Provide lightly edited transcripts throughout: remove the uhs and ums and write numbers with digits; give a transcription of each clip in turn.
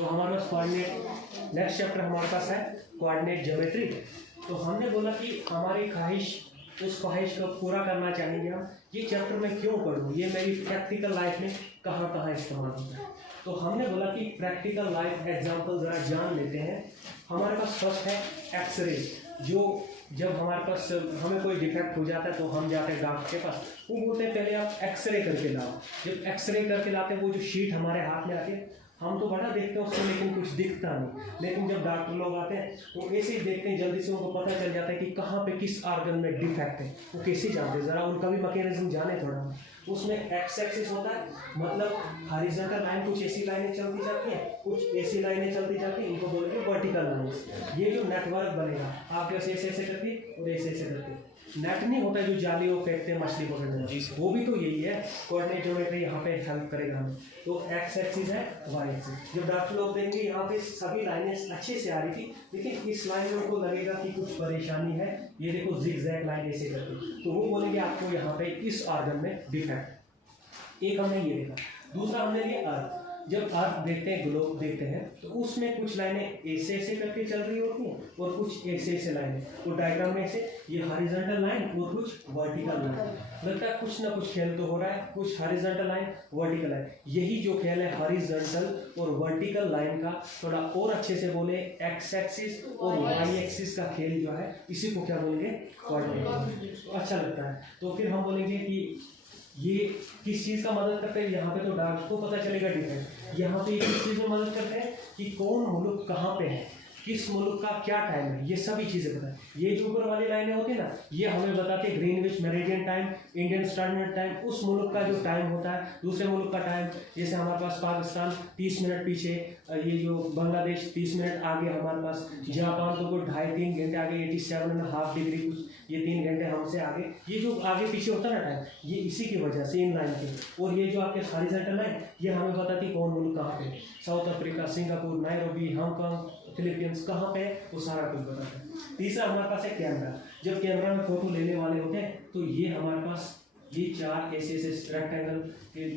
तो हमारे पास coordinate, next chapter हमारे पास है कोऑर्डिनेट ज्योमेट्री। तो हमने बोला कि हमारी ख्वाहिश, उस ख्वाहिश को पूरा करना चाहेंगे हम, ये चैप्टर मैं क्यों पढ़ूँ, ये मेरी प्रैक्टिकल लाइफ में कहाँ कहाँ इस्तेमाल होता है। तो हमने बोला कि प्रैक्टिकल लाइफ एग्जाम्पल ज़रा जान लेते हैं। हमारे पास फर्स्ट है एक्सरे, जो जब हमारे पास हमें कोई डिफेक्ट हो जाता है तो हम जाते हैं डॉक्टर के पास, वो बोलते हैं पहले आप एक्सरे करके लाओ। जब एक्सरे करके लाते हैं वो जो शीट हमारे हाथ में आती है, हम तो बड़ा देखते हैं उसको लेकिन कुछ दिखता नहीं, लेकिन जब डॉक्टर लोग आते हैं तो ऐसे ही देखते हैं, जल्दी से उनको पता चल जाता है कि कहाँ पे किस ऑर्गन में डिफेक्ट है। वो कैसे जानते हैं, ज़रा उनका भी मैकेनिज्म जाने थोड़ा। उसमें एक्स एक्सिस होता है, मतलब हॉरिजॉन्टल लाइन, कुछ ऐसी लाइनें चलती जाती हैं, कुछ ऐसी लाइनें चलती जाती हैं, इनको बोलेंगे वर्टिकल लाइन्स। ये जो नेटवर्क बनेगा आपके ऐसे ऐसे करके और ऐसे ऐसे करके, नेट नहीं होता है जो जाली वो फेंकते हैं मछली पकड़ने में, वो भी तो यही है। कोऑर्डिनेट ज्योमेट्री यहाँ पे हेल्प करेगा हमें। तो एक्स एक्सिस है, वाई एक्सिस। जब डॉक्टर लोग देंगे यहाँ पे सभी लाइनें अच्छे से आ रही थी, लेकिन इस लाइन में उनको लगेगा कि कुछ परेशानी है, ये देखो जिगजैग लाइन ऐसे करके, तो वो बोलेंगे आपको यहाँ पे इस ऑर्गन में डिफेक्ट। एक हमने ये देखा। दूसरा हमने ये अर्थ, जब अर्थ देखते हैं, ग्लोब देखते हैं, तो उसमें कुछ लाइनें ऐसे ऐसे करके चल रही होती हैं और कुछ ऐसे ऐसे लाइनें। तो डायग्राम में से ये हॉरिजॉन्टल लाइन और कुछ वर्टिकल लाइन, लगता है कुछ ना कुछ खेल तो हो रहा है, कुछ हॉरिजॉन्टल लाइन, वर्टिकल लाइन। यही जो खेल है हॉरिजॉन्टल और वर्टिकल लाइन का, थोड़ा और अच्छे से बोले एक्स एक्सिस और वाई एक्सिस का खेल जो है, इसी को क्या बोलेंगे, कोऑर्डिनेट। तो अच्छा लगता है। तो फिर हम बोलेंगे कि ये किस चीज़ का मदद करते हैं, यहाँ पे तो डॉक्टर को पता चलेगा डिफरेंट, यहाँ पे किस चीज़ में मदद करते हैं कि कौन मुल्क कहाँ पे है, किस मुल्क का क्या टाइम है, ये सभी चीज़ें बताएं। ये जो ऊपर वाली लाइनें होती है ना, ये हमें बताते हैं Greenwich meridian time, Indian standard time, उस मुल्क का जो टाइम होता है, दूसरे मुल्क का टाइम। जैसे हमारे पास पाकिस्तान 30 मिनट पीछे, ये जो बांग्लादेश 30 मिनट आगे, हमारे पास जापान तो कुछ 2.5-3 घंटे आगे, 87.5 डिग्री कुछ, ये 3 घंटे हमसे आगे। ये जो आगे पीछे होता है ना टाइम, ये इसी की वजह से इन लाइन की। और ये जो आपके हॉरिजॉन्टल लाइन, ये हमें बताती है कौन मुल्क कहाँ पे, south Africa, Singapore, Nairobi, Hong Kong, Philippines कहाँ पे है, वो सारा कुछ बताता है। तीसरा हमारे पास है कैमरा। जब कैमरा में फोटो लेने वाले होते हैं तो ये हमारे पास ये चार ऐसे ऐसे रेक्टेंगल के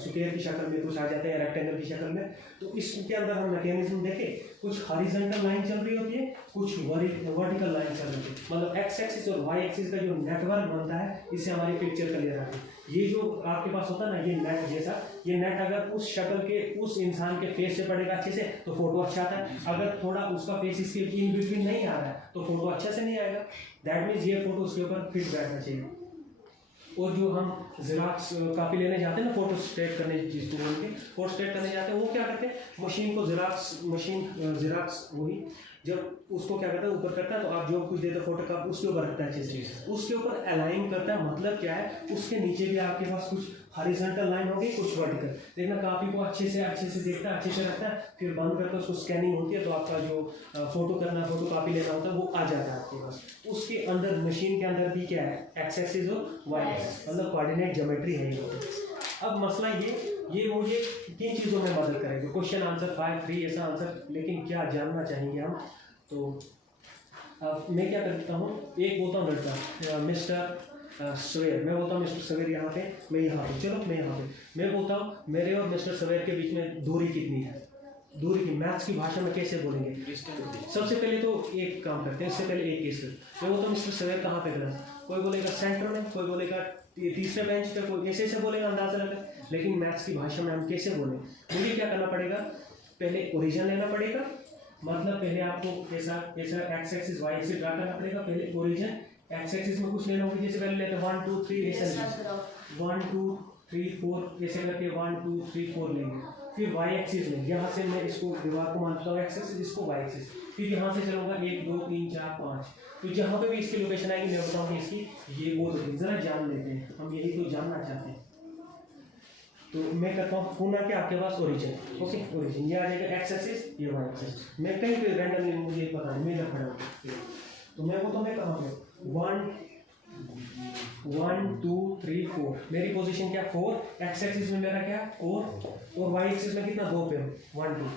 स्क्वायर की शक्ल में कुछ आ जाते हैं, रेक्टेंगल की शक्ल में। तो इसके अंदर हम मैकेनिज्म देखें, कुछ हॉरिजॉन्टल लाइन चल रही होती है, कुछ वर्टिकल लाइन चल रही है, मतलब एक्स एक्सिस और वाई एक्सिस का जो नेटवर्क बनता है, इससे हमारी पिक्चर क्लियर आती है। ये जो आपके पास होता है ना, ये नेट जैसा, ये नेट अगर उस शक्ल के उस इंसान के फेस से पड़ेगा अच्छे से तो फोटो अच्छा आता है। अगर थोड़ा उसका फेस इसके इन बिटवीन नहीं आ रहा है तो फोटो अच्छा से नहीं आएगा। दैट मीन्स ये फोटो उसके ऊपर फिट बैठना चाहिए। और जो हम ज़ेरॉक्स कापी लेने जाते हैं ना, फोटो स्टेट करने, जिसको बोल के फोटो स्टेट करने जाते हैं, वो क्या करते हैं, मशीन को ज़ेरॉक्स वही जब उसको क्या करता है, ऊपर करता है, तो आप जो कुछ देते फोटो का उसके ऊपर रखता है अच्छे से, उसके ऊपर अलाइन करता है। मतलब क्या है, उसके नीचे भी आपके पास कुछ हॉरिजॉन्टल लाइन होगी, कुछ वर्टिकल। देखना कापी को अच्छे से देखता है, अच्छे से रखता है, फिर बंद करके उसको स्कैनिंग होती है, तो आपका जो फोटो करना, फोटो कापी लेना होता है, वो आ जाता है आपके पास। उसके अंदर मशीन के अंदर भी क्या है, एक्स एक्सिस और वाई एक्सिस, मतलब कोऑर्डिनेट ज्योमेट्री है ये। अब मसला ये मुझे 3 चीज़ों में मदद करेगी, क्वेश्चन आंसर 5, 3 ऐसा आंसर। लेकिन क्या जानना चाहेंगे हम, तो मैं क्या करता हूँ, एक बोलता हूँ लड़का मिस्टर सवेर, मैं बोलता हूँ मिस्टर सवेर यहाँ पे, मैं यहाँ पे, चलो मैं यहाँ पे, मैं बोलता हूँ मेरे और मिस्टर सवेर के बीच में दूरी कितनी है, दूरी की मैथ्स की भाषा में कैसे बोलेंगे। सबसे पहले तो एक काम करते हैं, इससे पहले एक केस मैं बोलता हूँ मिस्टर सवेर कहाँ पे खड़ा, कोई बोलेगा सेंटर में, कोई बोलेगा तीसरे बेंच पे, कोई ऐसे ऐसे बोलेगा, अंदाजा लगा। लेकिन मैथ्स की भाषा में हम कैसे बोलें, मुझे क्या करना पड़ेगा, पहले ओरिजिन लेना पड़ेगा, मतलब पहले आपको ऐसा X axis Y axis draw करना पड़ेगा। पहले ओरिजिन एक्स एक्सिस में कुछ लेना होगा, जैसे पहले लेते 1 2 3 ऐसे 1 2 3 4 ऐसे करके 1 2 3 4 लेंगे। फिर वाई एक्सिस में यहाँ से मैं इसको दीवार को मानता हूँ एक्स एक्सिस, इसको वाई एक्सिस। फिर यहाँ से चलूँगा 1 2 3 4 5, तो जहाँ पे भी इसकी लोकेशन आएगी मैं बताऊँगी इसकी ये वो होगी। ज़रा जान लेते हैं, हम यही तो जानना चाहते हैं। तो मैं कहता हूँ पुनः के आपके पास ओरिजिन, ओके, ओरिजिन ये आ जाएगा एक्स एक्सिस, ये वाई एक्सिस। मैं कहीं पे रैंडमली, मुझे पता नहीं, मैं खड़ा हूँ, तो मैं वो तो मैं कहाँ पे 1 2 3 4, मेरी पोजीशन क्या 4, एक्स एक्सिस में मेरा क्या 4, और वाई एक्सिस में कितना 2 पे 1 2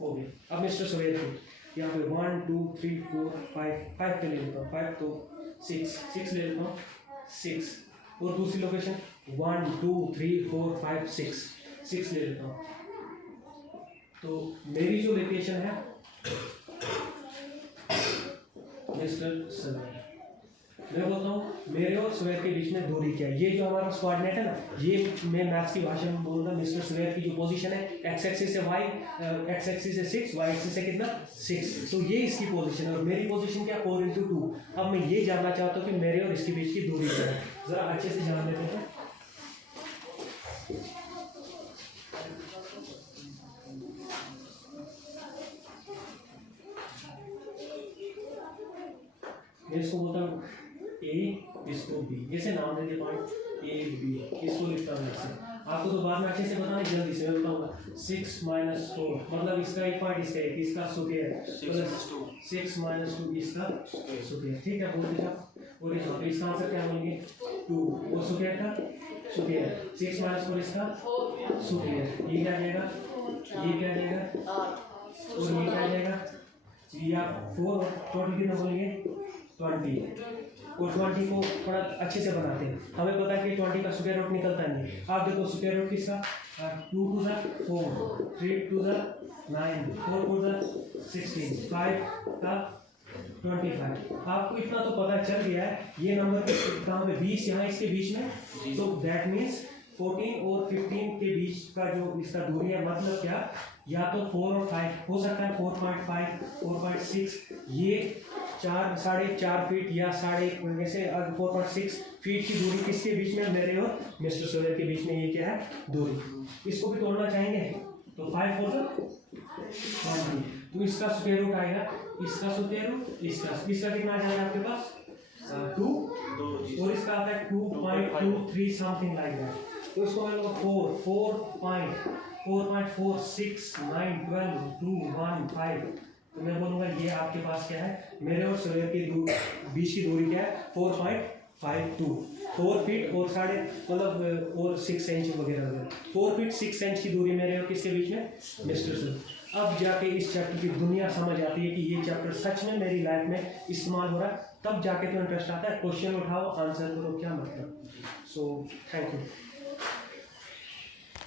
हो गया। अब मिस्टर सवेर को यहाँ पे 1 2 3 4 5 पे ले लेता हूँ, 5 तो 6 ले लेता हूँ 6, और दूसरी लोकेशन 1 2 3 4 5 6 ले लेता हूँ। तो मेरी जो लोकेशन है मिस्टर सवेयर, मैं बोलता हूँ मेरे और सवेयर के बीच में दूरी क्या है। ये जो हमारा कोऑर्डिनेट है ना, ये मैं मैथ्स की भाषा में बोलूँगा मिस्टर सवेयर की जो पोजीशन है, एक्स एक्सिस से y, एक्स एक्सिस से 6, y एक्सिस से कितना 6, तो ये इसकी पोजीशन है और मेरी पोजीशन क्या 4×2। अब मैं ये जानना चाहता हूँ कि मेरे और इसके बीच की दूरी क्या है, ज़रा अच्छे से जान लेते हैं। मैं इसको बोलता हूँ ए, इसको बी, जैसे नाम दे दिया पॉइंट ए बी, इसको लिखता हूँ ऐसे। आपको तो बाद में अच्छे से बताना, जल्दी से मैं बताऊँगा। 6 - 4 मतलब इसका एक पॉइंट, इसका एक, इसका स्क्वायर 6 - 2 इसका स्क्वायर, ठीक है, बोल दीजिए। और इस इसका आंसर क्या बोलेंगे 2, वो स्क्वायर का स्क्वायर, 6 - 4 इसका स्क्वायर, ये क्या आ जाएगा, ये क्या आ जाएगा और ये क्या आ जाएगा, ये आप 4 और टोटल कितना बोलेंगे 20, और 20 को थोड़ा अच्छे से बनाते हैं। हमें पता है कि 20 का स्क्वायर रूट निकलता नहीं। आप देखो स्क्वायर रूट किसका, 2 × 4, 3 × 9, 4 × 16, 5 का 25। आपको इतना तो पता चल गया है ये नंबर कहाँ पे 20 यहाँ इसके बीच में, तो दैट मीन्स 14 और 15 के बीच का जो इसका दूरी है, मतलब क्या, या तो 4 और 5 हो सकता है, 4.5, 4.6, ये 4.5 फीट या 4.6 फीट की दूरी किसके बीच में, मेरे और मिस्टर सवेयर के बीच में, ये क्या है दूरी। इसको भी तोड़ना चाहेंगे तो 5 4 20, तो इसका स्क्वायर रूट आएगा, इसका स्क्वायर रूट, इसका कितना आ जाएगा आपके पास 2, और इसका आता है 2.23 समथिंग लाइक दैट। तो इसको मैं 4, 6, 9, 12, 2, 1, 5, तो मैं बोलूँगा ये आपके पास क्या है, मेरे और सवेयर के बीच की दूरी क्या है 4.52, 4 फीट और मतलब और 6 इंच वगैरह, 4 फीट 6 इंच की दूरी मेरे और किसके बीच में, मिस्टर सवेयर। अब जाके इस चैप्टर की दुनिया समझ आती है कि ये चैप्टर सच में मेरी लाइफ में इस्तेमाल हो रहा है, तब जाके तो इंटरेस्ट आता है। क्वेश्चन उठाओ, आंसर करो, क्या मतलब। So thank you.